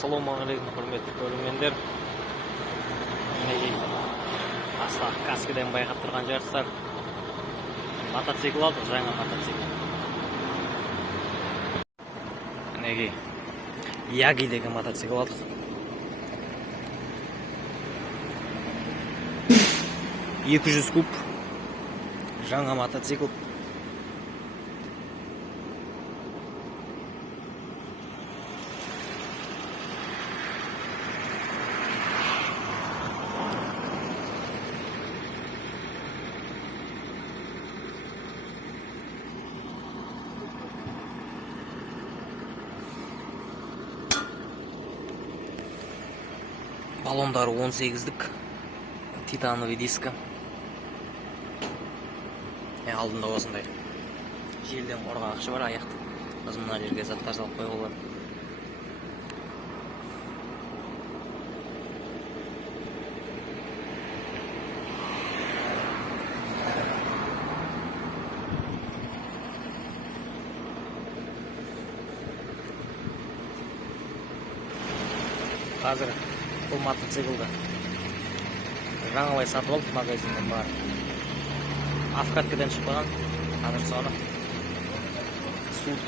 Ассалаумағалейкум, құрметті көрермендер. Астағы каскіден байқап тұрған жарыстар. Мотоцикл алдық, жаңа мотоцикл. Мінеге Яги деген мотоцикл алдық. 200 куб жаңа мотоцикл. Балондары 18-дік титановый диска. Алдында осындай желден қорғағышы бар, аяқты. Біз мына жерге заттар салып қойып олар. Қазір бұл мотоциклді жаңалай сатып алдық магазиннен бар. Авкаткадан шықпаған, қазір соны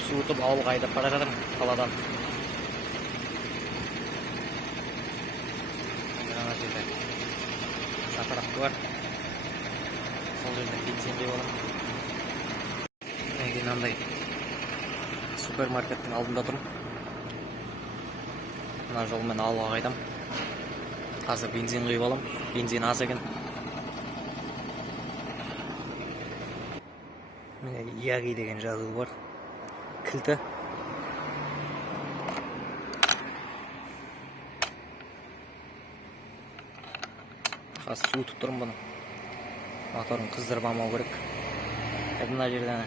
суытып ауылға айдап бара жатырмын, Қаладан. Жаңа жерде заправка бар. Сол жерден бензинге боламын. Неге мынандай супермаркеттің алдында тұрмын. Мына жолмен ауылға қайтам. Қазір бензин құйып алам. Бензин аз екен. Яги деген жазу бар. Кілті. Қазір суытып тұрмын бұны. Моторын қыздырып алмау керек. Мына жерден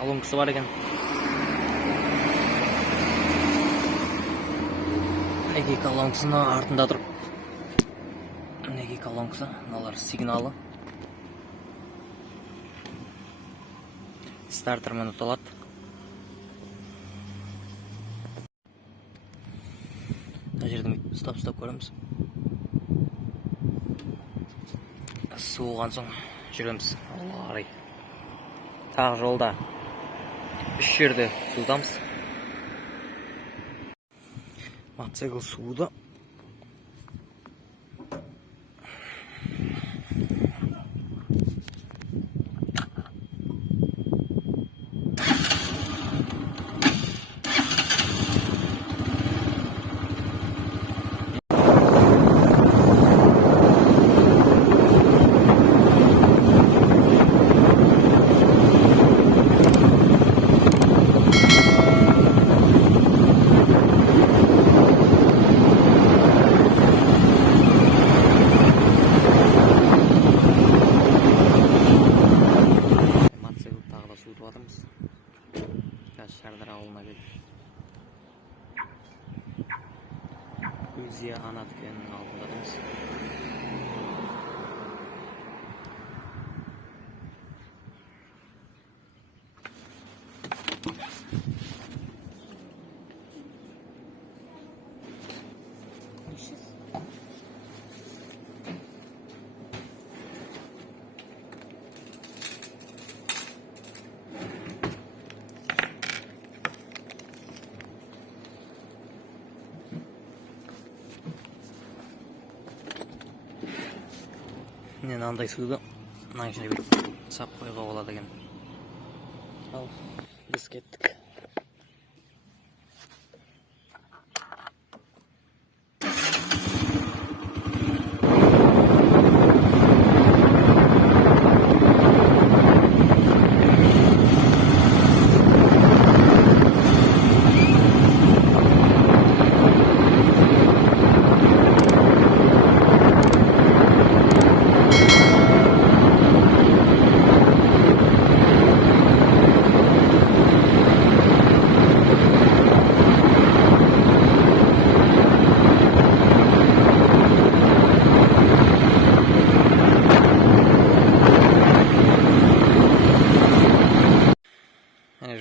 колонкасы бар екен. Неге колонкасының артында тұрып. Неге колонкасы, мыналар сигналы. Стартермен ұтылады. Мына жерден ұстап көреміз. Суыған соң жүреміз. Алла қарай. Тағы жолда 3 жерде суытамыз. Мотоцикл суыды. Ауылына келіп. Өзия ана дүкенінің алдындамыз. Мен андай суды мына ішіне бір сап қойға болады екен. Ал, біз кеттік.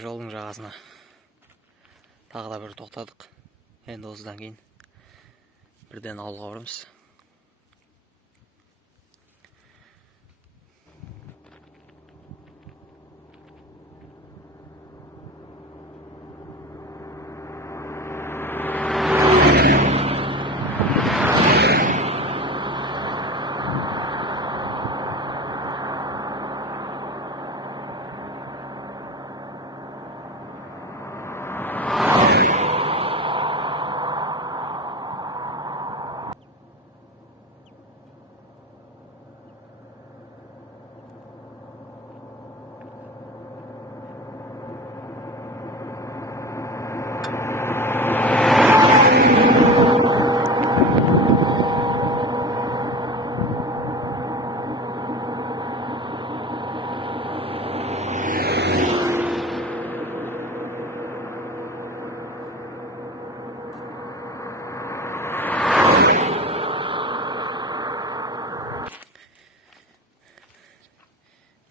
Жолдың жағасына тағыда бір тоқтадық. Енді осыдан кейін Бірден ауылға барамыз.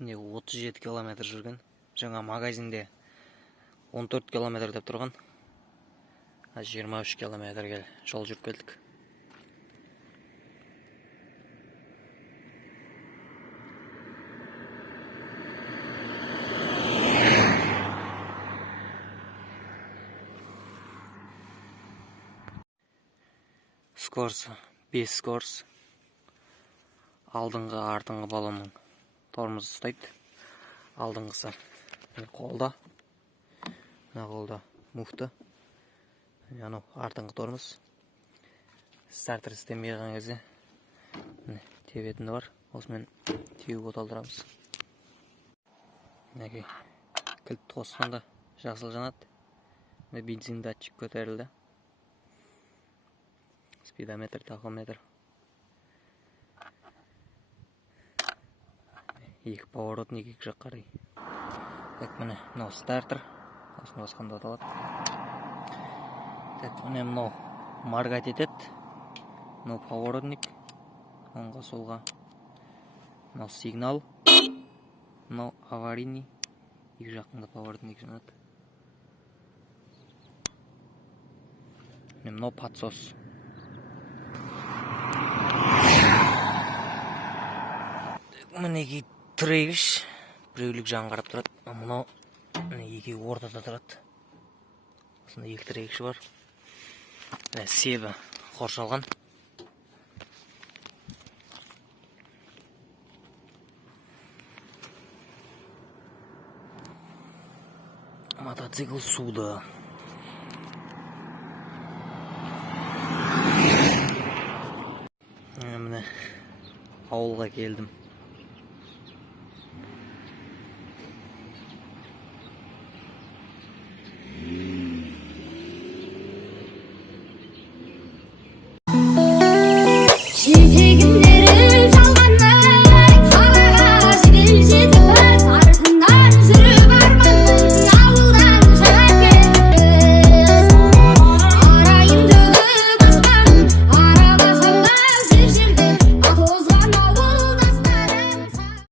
Міне 37 километр жүрген. Жаңа магазинде 14 километр деп тұрған. 23 километр жол жүріп келдік. Скорс 5 скорс. Алдыңғы артыңғы балонның тормозы ұстайды. Алдыңғысы қолда. Мына қолда муфты. Анау артыңғы тормоз. Стартер істемей қалған кезде тебетіні бар. Осымен теуіп оталдырамыз. Мінекей кілтті қосқанда жасыл жанады. Бензин датчик көтерілді. Спидометр, тахометр. Екі поворотник екі жаққа қарай. Так, міне мынау стартер. Осыны басқанда аталады. Так, міне мынау моргать етеді. Мынау поворотник. Оңға солға. Мынау сигнал. Мынау аварийный. Екі жақында поворотник жанады. Мынау подсос. Мінекей тірегіш, біреулік жаңғарып тұрады. Мынау екеуі ортада тұрады. Осында екі тірегіші бар. Себі қоршалған. Мотоцикл суда. Міне ауылға келдім.